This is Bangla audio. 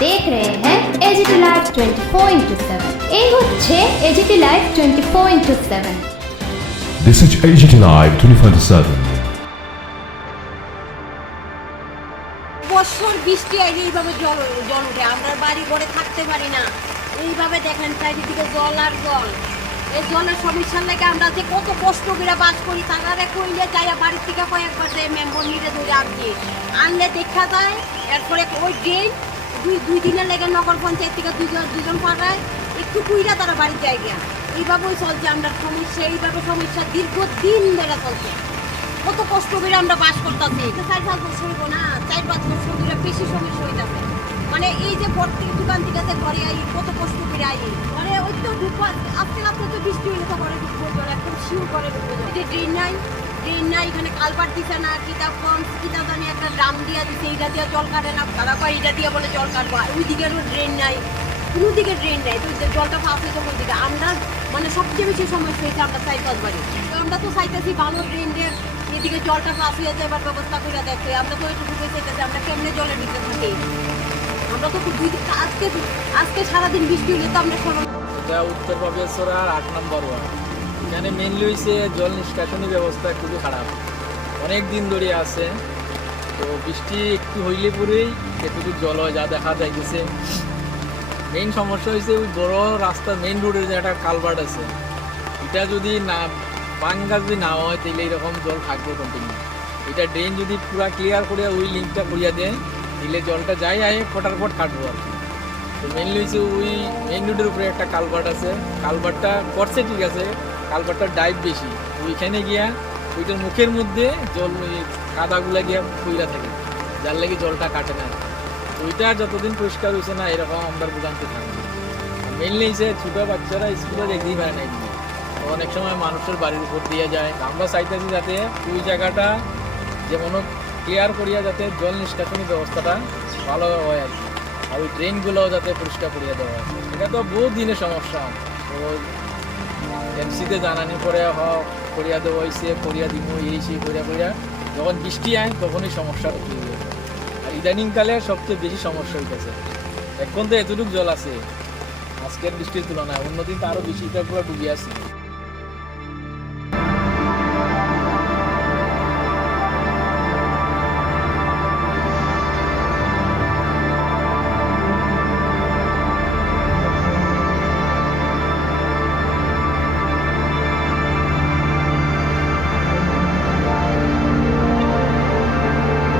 देख रहे हैं एजीटी लाइव 24/7। ये হচ্ছে AGT live 24/7। This is AGT Live 24/7. বছর বৃষ্টি আইলে এইভাবে জল উঠে, আমরা বাড়ি ঘরে থাকতে পারি না। এইভাবে দেখেন চারিদিকে জল আর জল। এই জলের সমস্যার লাগে আমরা যে কত কষ্ট করে বাস করি, তারা কইলে যাইয়া বাড়ির থেকে কয়েকবার যে মেম্বর নিয়ে ধরে আনলে দেখা যায়। এরপরে ওই ড্রেন দুই দিনের লেগে নগর পঞ্চায়েত থেকে দুজন পাঠায়, একটু কুইরা তারা বাড়ির জায়গা। এইভাবেই চলছে আমরা সমস্যা, এইভাবে সমস্যা দীর্ঘদিন ধরে চলছে। কত কষ্ট করে আমরা বাস করতেছি। 4-5 বছর হইব না, 4-5 বছর ধরে বেশি সমস্যা হয়ে যাবে। মানে এই যে প্রত্যেক দোকান থেকে যে ঘরে আই, কত কষ্ট করে আই, মানে ওই তো আজকে রাত্রে তো বৃষ্টি হইলে তো ঘরে ঢুকবো, জল একদম শিউ করে ঢুকবো। এই যে ড্রেন নাই, এখানে কালপাট দিছে না, কিতা জানি একটা ড্রাম দিয়া দিছে, এইটা দিয়ে জল কাটে না, তারা কয় এইটা দিয়ে বলে জল কাটবো। ওই দিকেরও ড্রেন নাই, কোনো দিকে ড্রেন নাই, তো জলটা পাস হয়েছে কোন দিকে। আমরা মানে সবচেয়ে বেশি সমস্যা হয়েছে আমরা 4-5 বাড়ি। তো আমরা তো চাইতেছি ভালো ড্রেনের এদিকে জলটা পাস হয়ে যাবার ব্যবস্থা করে দেখে। আমরা তো এইটুকু চাইতেছি, আমরা কেমনে জলের ভিতরে থাকি। আমরা তো আজকে সারাদিন বৃষ্টি হলে তো আমরা এটা উত্তর বাগেশ্বরার 8 নম্বর ওয়ার্ড। এখানে মেনলি হয়েছে জল নিষ্কাশনী ব্যবস্থা খুবই খারাপ, অনেক দিন ধরে আছে। তো বৃষ্টি একটু হইলে পরেই এতটুকু জল হয়, যা দেখা যাইতেছে। মেইন সমস্যা হয়েছে ওই বড় রাস্তা মেইন রোডের যে একটা কালভার্ট আছে, এটা যদি না ভাঙ্গা যদি না হয় তাহলে এরকম জল থাকবে কন্টিনিউ। এটা ড্রেন যদি পুরো ক্লিয়ার করে ওই লিঙ্কটা করিয়া দেয়, দিলে জলটা যাই আয় ফটাফট কাটবো আর কি। তো মেনলি হচ্ছে ওই মেইন রোডের উপরে একটা কালভার্ট আছে, কালভার্টটা করছে ঠিক আছে, কালভার্টটার ডাইভ বেশি, ওইখানে গিয়া ওইটার মুখের মধ্যে জল ওই কাদাগুলা গিয়া পইরা থাকে, যার লাগে জলটা কাটে না। ওইটা যতদিন পরিষ্কার হয়েছে না এরকম আমরা ভোগান্তি থাকবে। মেনলি হচ্ছে ছোটো বাচ্চারা স্কুলে দেখতেই পারে না, অনেক সময় মানুষের বাড়ির উপর দিয়ে যায়। আমরা চাইতেছি যাতে ওই জায়গাটা যেমন ক্লিয়ার করিয়া যাতে জল নিষ্কাশনী ব্যবস্থাটা ভালো হয় আর কি, আর ওই ড্রেনগুলোও যাতে পরিষ্কার করিয়া দেওয়া হয়। এটা তো বহু দিনের সমস্যা, তো এমসিতে জানানি পরে করিয়া দেওয়া হয়েছে, করিয়া দিব এই সেই করিয়া যখন বৃষ্টি আয় তখনই সমস্যা হয়ে যায়। আর ইদানিংকালে সবচেয়ে বেশি সমস্যা হইতেছে। এখন তো এতটুকু জল আছে আজকের বৃষ্টির তুলনায়, অন্যদিন তো আরও বেশি, এটা পুরো ডুবে আছে।